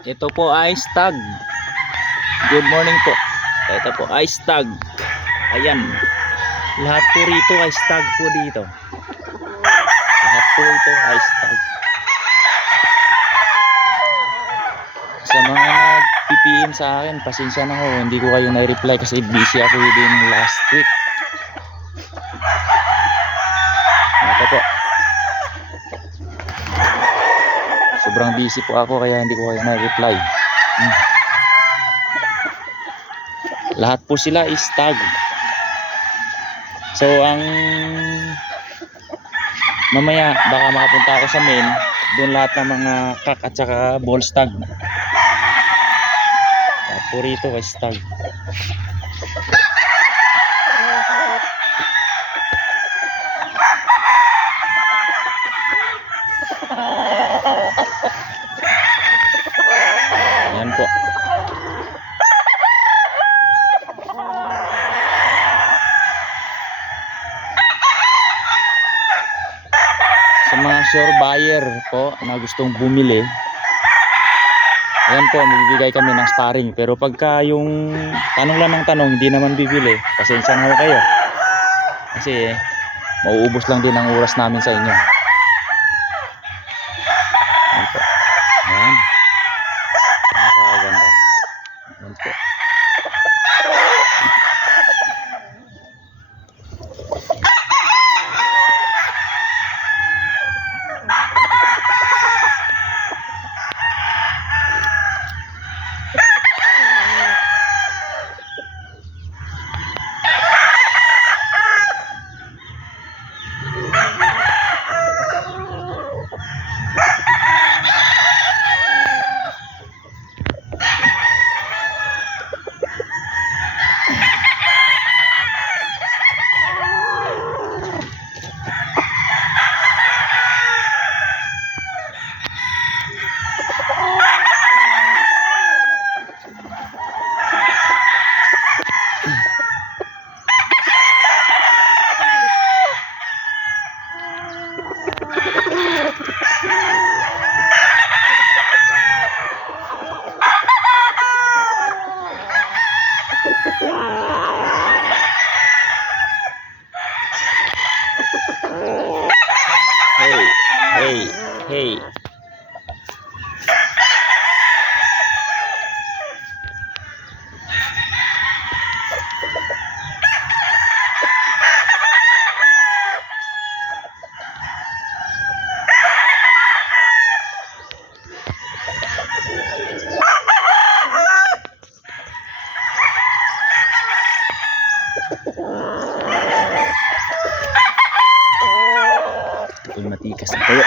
Ito po ay stag. Good morning po. Ito po ay stag. Ayan. Lahat po rito ay stag po dito. Lahat po ito ay stag. Sa mga nag-PPM sa akin, pasensya na ho. Hindi ko kayo na-reply kasi busy ako din last week. Ito po. Sobrang busy po ako kaya hindi ko kayo na-reply. Lahat po sila is stag. So ang mamaya baka makapunta ako sa main, doon lahat ng mga kak at saka ball stag. Lahat po rito ay stag. Ayan po. Sa mga sure buyer po na gustong bumili, ayan po, magbibigay kami ng sparring. Pero pagka yung tanong lang ng tanong, hindi naman bibili, pasensya na ho kayo. Kasi mauubos lang din ang oras namin sa inyo. Ayan po. Ayan. Napakaganda. Ayan po. Hey, hey, hey. Ito'y matikas na kayo.